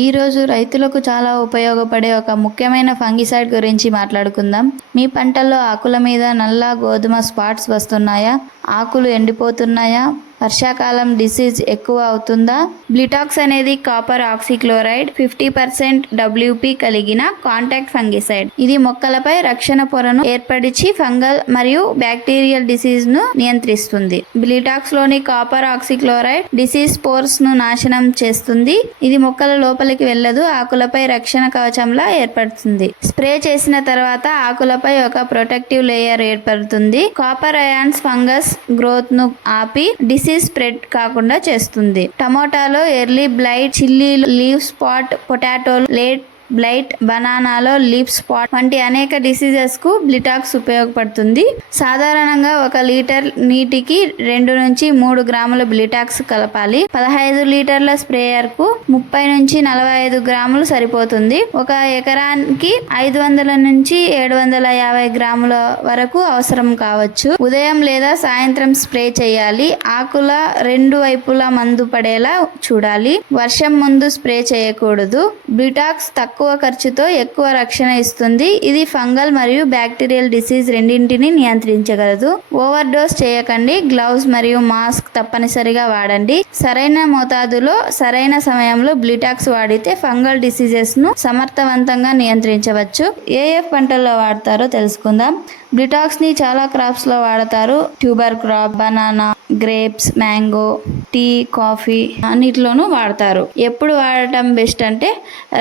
ఈ రోజు రైతులకు చాలా ఉపయోగపడే ఒక ముఖ్యమైన ఫంగిసైడ్ గురించి మాట్లాడుకుందాం. మీ పంటల్లో ఆకుల మీద నల్ల గోధుమ స్పాట్స్ వస్తున్నాయా? ఆకులు ఎండిపోతున్నాయా? వర్షాకాలం డిసీజ్ ఎక్కువ అవుతుందా? బ్లిటాక్స్ అనేది కాపర్ ఆక్సిక్లోరైడ్ 50% WP కలిగిన కాంటాక్ట్ ఫంగిసైడ్. ఇది మొక్కలపై రక్షణ పొరను ఏర్పరిచి ఫంగల్ మరియు బ్యాక్టీరియల్ డిసీజ్ ను నియంత్రిస్తుంది. బ్లిటాక్స్ లోని కాపర్ ఆక్సిక్లోరైడ్ డిసీజ్ స్పోర్స్ ను నాశనం చేస్తుంది. ఇది మొక్కల లోపలికి వెళ్ళదు, ఆకులపై రక్షణ కవచంలా ఏర్పడుతుంది. స్ప్రే చేసిన తర్వాత ఆకులపై ఒక ప్రొటెక్టివ్ లేయర్ ఏర్పడుతుంది. కాపర్ అయాన్స్ ఫంగస్ గ్రోత్ ను ఆపి డిసీజ్ స్ప్రెడ్ కాకుండా చేస్తుంది. టమోటాలో early blight, chilli leaf spot, పొటాటోలో లేట్ బ్లైట్, బనానాలో లీఫ్ స్పాట్ వంటి అనేక డిసీజెస్ కు బ్లిటాక్స్ ఉపయోగపడుతుంది. సాధారణంగా 1 లీటర్ నీటికి 2 నుంచి 3 గ్రాముల బ్లిటాక్స్ కలపాలి. 15 లీటర్ల స్ప్రేయర్ కు 30 నుంచి 45 గ్రాములు సరిపోతుంది. 1 ఎకరానికి 500 నుంచి 750 గ్రాముల వరకు అవసరం కావచ్చు. ఉదయం లేదా సాయంత్రం స్ప్రే చేయాలి. ఆకుల 2 వైపులా మందు పడేలా చూడాలి. వర్షం ముందు స్ప్రే చేయకూడదు. బ్లిటాక్స్ తక్కువ ఖర్చుతో ఎక్కువ రక్షణ ఇస్తుంది. ఇది ఫంగల్ మరియు బ్యాక్టీరియల్ డిసీజ్ రెండింటిని నియంత్రించగలదు. ఓవర్ డోస్ చేయకండి. గ్లౌస్ మరియు మాస్క్ తప్పనిసరిగా వాడండి. సరైన మోతాదులో సరైన సమయంలో బ్లిటాక్స్ వాడితే ఫంగల్ డిసీజెస్ ను సమర్థవంతంగా నియంత్రించవచ్చు. ఏ పంటల్లో వాడతారో తెలుసుకుందాం. బ్లిటాక్స్ ని చాలా క్రాప్స్ లో వాడతారు. Tuber crop, banana, grapes, mango, tea, coffee అన్నిటిలోనూ వాడతారు. ఎప్పుడు వాడటం బెస్ట్ అంటే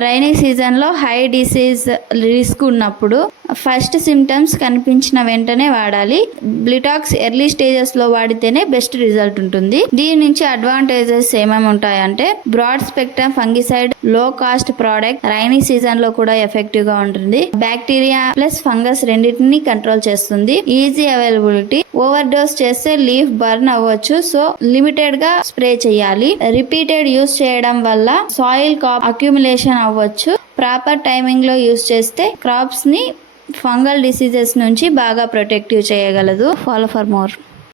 రైనీ సీజన్ లో హై డిసీజ్ రిస్క్ ఉన్నప్పుడు, ఫస్ట్ సిమ్టమ్స్ కనిపించిన వెంటనే వాడాలి. బ్లిటాక్స్ ఎర్లీ స్టేజెస్ లో వాడితేనే బెస్ట్ రిజల్ట్ ఉంటుంది. దీని నుంచి అడ్వాంటేజెస్ ఏమేమి ఉంటాయంటే బ్రాడ్ స్పెక్ట్రమ్ ఫంగిసైడ్, లో కాస్ట్ ప్రోడక్ట్, రైనీ సీజన్ లో కూడా ఎఫెక్టివ్ గా ఉంటుంది. బ్యాక్టీరియా ప్లస్ ఫంగస్ రెండింటిని కంట్రోల్ చేస్తుంది. Easy availability. ఓవర్ డోస్ చేస్తే లీఫ్ బర్న్ అవ్వచ్చు, సో లిమిటెడ్ గా స్ప్రే చేయాలి. రిపీటెడ్ యూస్ చేయడం వల్ల సాయిల్ అక్యుములేషన్ అవ్వచ్చు. ప్రాపర్ టైమింగ్ లో యూస్ చేస్తే క్రాప్స్ ని ఫంగల్ డిసీజెస్ నుంచి బాగా ప్రొటెక్టివ్ చేయగలదు. Follow for more.